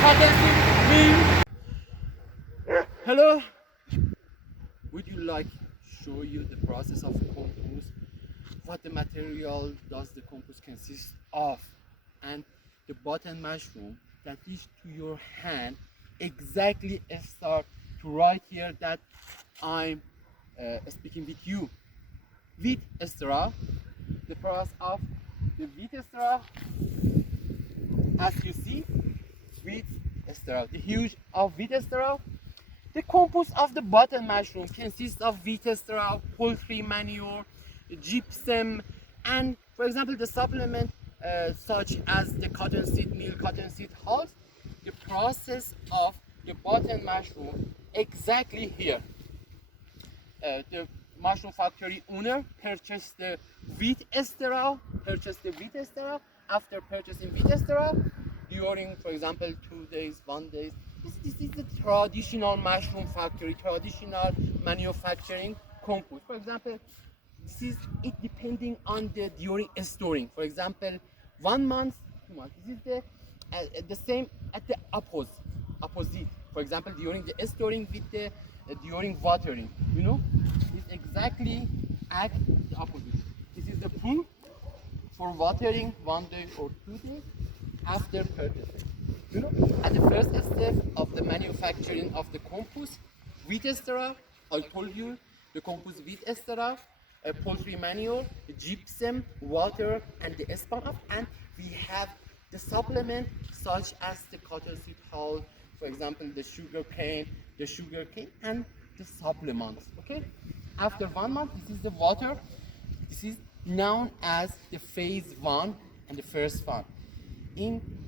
cotton seed meal. Hello. Would you like show you the process of compost? What the material does the compost consist of? And the button mushroom that reach to your hand exactly start to right here that I'm speaking with you. Wheat straw, the process of the wheat straw, as you see, wheat straw, the huge of wheat straw. The compost of the button mushroom consists of wheat straw, poultry manure, gypsum, and for example the supplement such as the cottonseed meal, cottonseed hulls. The process of the button mushroom exactly here. The mushroom factory owner purchased the wheat straw, After purchasing wheat straw, during, for example, 2 days, 1 day, this is the traditional mushroom factory, traditional manufacturing compost. For example, this is it depending on the during storing. For example, 1 month, 2 months. This is the same at the opposite. For example, during the storing with the during watering, it's exactly at the opposite. This is the pool for watering 1 day or 2 days after purchasing. At the first step of the manufacturing of the compost, wheat straw, I told you, the compost wheat straw, poultry manure, gypsum, water, and the spun off, and we have the supplement such as the cottonseed hull, for example, the sugar cane, and the supplements. Okay. After 1 month, this is the water. This is known as the phase 1 and the first one.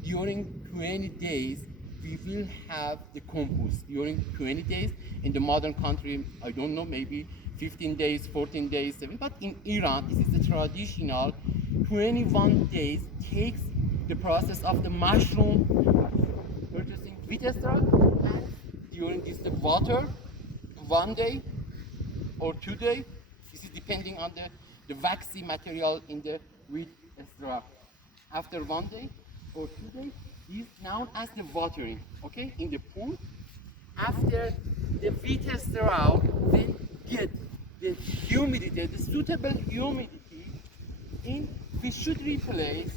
During 20 days, we will have the compost. During 20 days, in the modern country, I don't know, maybe 15 days, 14 days, 7. But in Iran, this is the traditional 21 days takes the process of the mushroom purchasing wheat straw, and during this the water 1 day or 2 days. This is depending on the waxy material in the wheat straw. After 1 day or 2 days, is known as the watering. Okay, in the pool. After the wheat straw, then get the humidity, the suitable humidity, in we should replace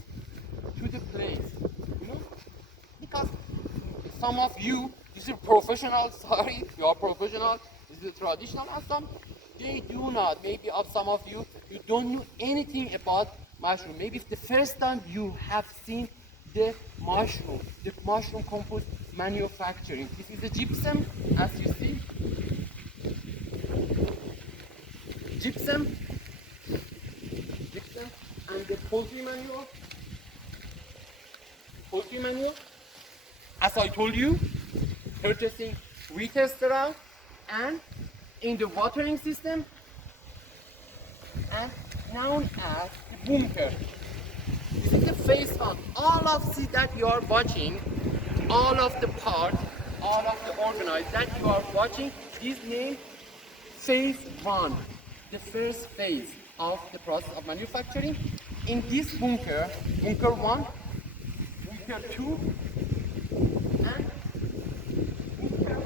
to the place. Because some of you, this is professional. Sorry, you are professional. This is traditional, and some they do not. Maybe of some of you, you don't know anything about mushroom. Maybe it's the first time you have seen the mushroom compost manufacturing. This is the gypsum, as you see. Gypsum, and the poultry manure. As I told you, purchasing wheat straw, and in the watering system, and known as the bunker. This is the phase 1. All of that you are watching, all of the parts, all of the organized that you are watching, is named phase 1, the first phase of the process of manufacturing. In this bunker 1, bunker 2, and bunker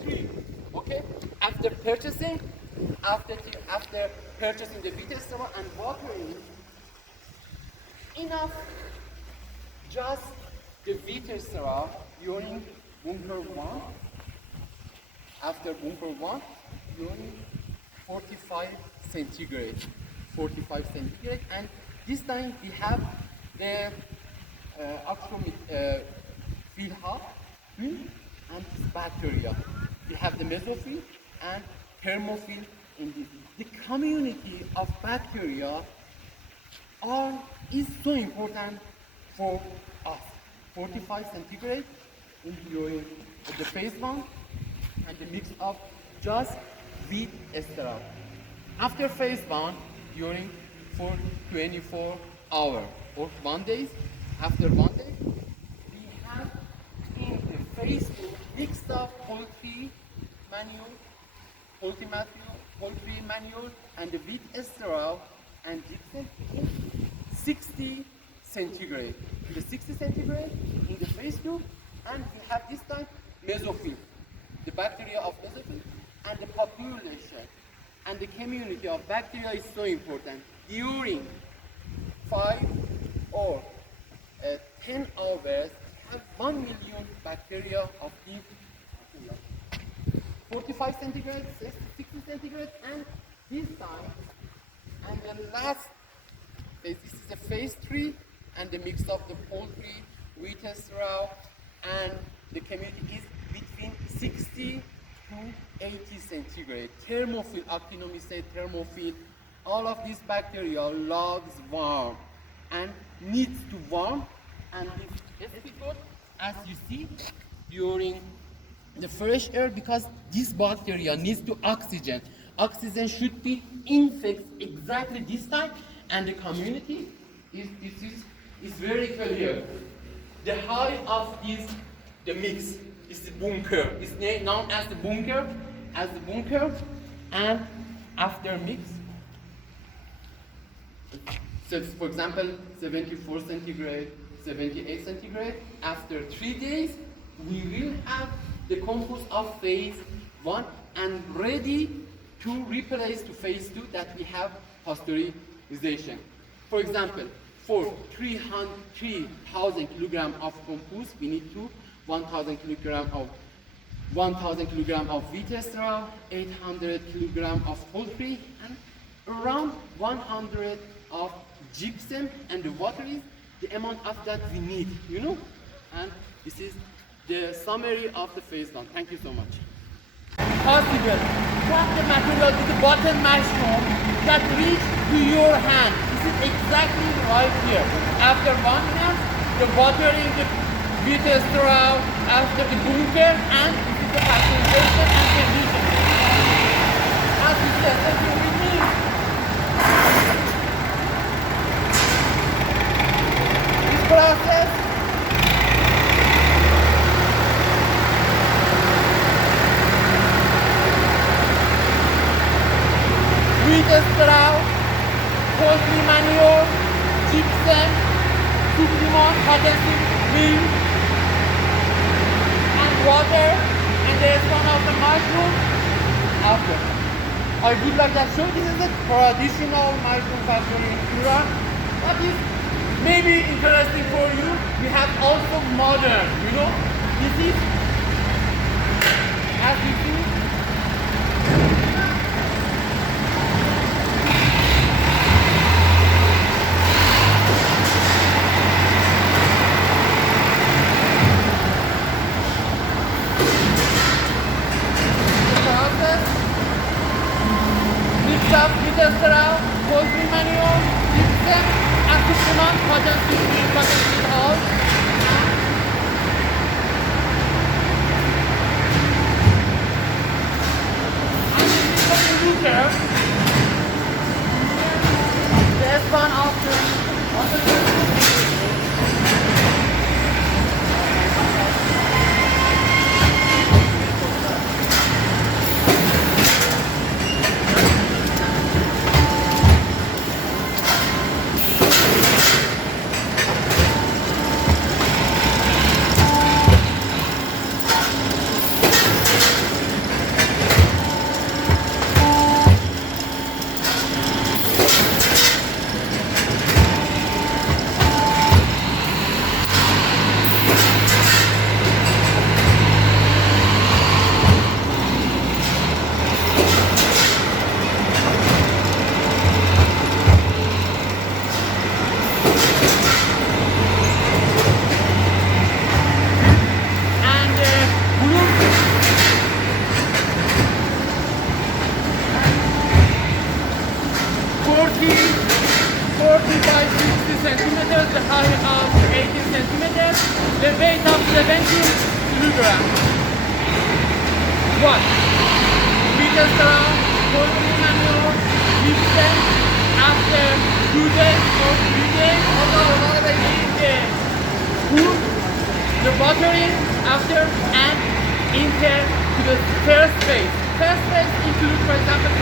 3. Okay? After purchasing the wheat straw and watering, enough just the wheat straw during bunker 1. After bunker 1, during 45 centigrade, and this time we have the field hub and bacteria. We have the mesophyll and thermophil in this. The community of bacteria is so important for us. 45 centigrade during the phase 1, and the mix of just wheat straw. After phase 1, during for 24 hours or 1 day, after 1 day, we have in the phase 2 mixed up poultry manure, and the wheat straw and gypsum in 60 centigrade. In the 60 centigrade, in the phase 2, have this time mesophyll, the bacteria of mesophyll, and the population and the community of bacteria is so important. During 5 or 10 hours, we have 1 million bacteria of deep 45 centigrade, 60 centigrade, and this time, and the last phase, this is the phase 3, and the mix of the poultry, wheat straw, and the community is between 60 to 80 centigrade. Thermophil, actinomyces, thermophil, all of these bacteria loves warm and needs to warm, and this is good, as you see, during the fresh air, because this bacteria needs to oxygen. Oxygen should be infect exactly this time, and the community is very clear. The height of the mix is the bunker. It's known as the bunker, and after mix, so for example, 74 centigrade, 78 centigrade. After 3 days, we will have the compost of phase 1 and ready to replace to phase 2 that we have pasteurization. For example, for 3,000 kilogram of compost, we need 1,000 kilogram of wheat straw, 800 kilogram of poultry, and around 100 of gypsum, and the water is the amount of that we need, you know? And this is the summary of the phase 1. Thank you so much. Possible. Cut the material to the bottom mushroom that reach to your hand. This is exactly right here. After 1 minute, the watering the wheat straw, after the bunker, and this is the pasteurization and conditioning. As you said, thank you with me. This process wheat straw, poultry manure, gypsum, supplement, cottonseed meal, and water, and there is one of the mushroom after. I would like to show this is the traditional mushroom factory in Iran. What is maybe interesting for you, we have also modern, you know. This is, as you see, straw, poultry manure, gypsum, and supplement, cottonseed oil. And this is the looker. There's one after. Centimeters, the height of 18 centimeters, the weight of 70 kilograms. 1. Wheat straw, poultry manure, gypsum, after 2 days or 3 days, although the food, the watering after, and enter to the first phase. First phase includes, for example,